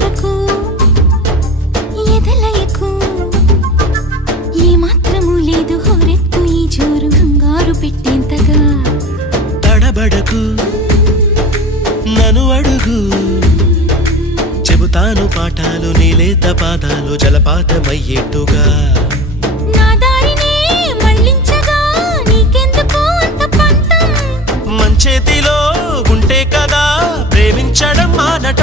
కొరకు ఎదలయకు ఏ మాత్రము లేదు హోరెత్తు ఈ జోరు కంగారు పెట్టేంతగా తడబడకు నన్ను అడుగు చెబుతాను పాఠాలు నీలేత పాదాలు జలపాతమయ్యేట్టుగా నా దారినే మళ్ళించగా నీకెందుకు అంత పంతం మంచేతిలో ఉంటే కదా ప్రేమించడం మానట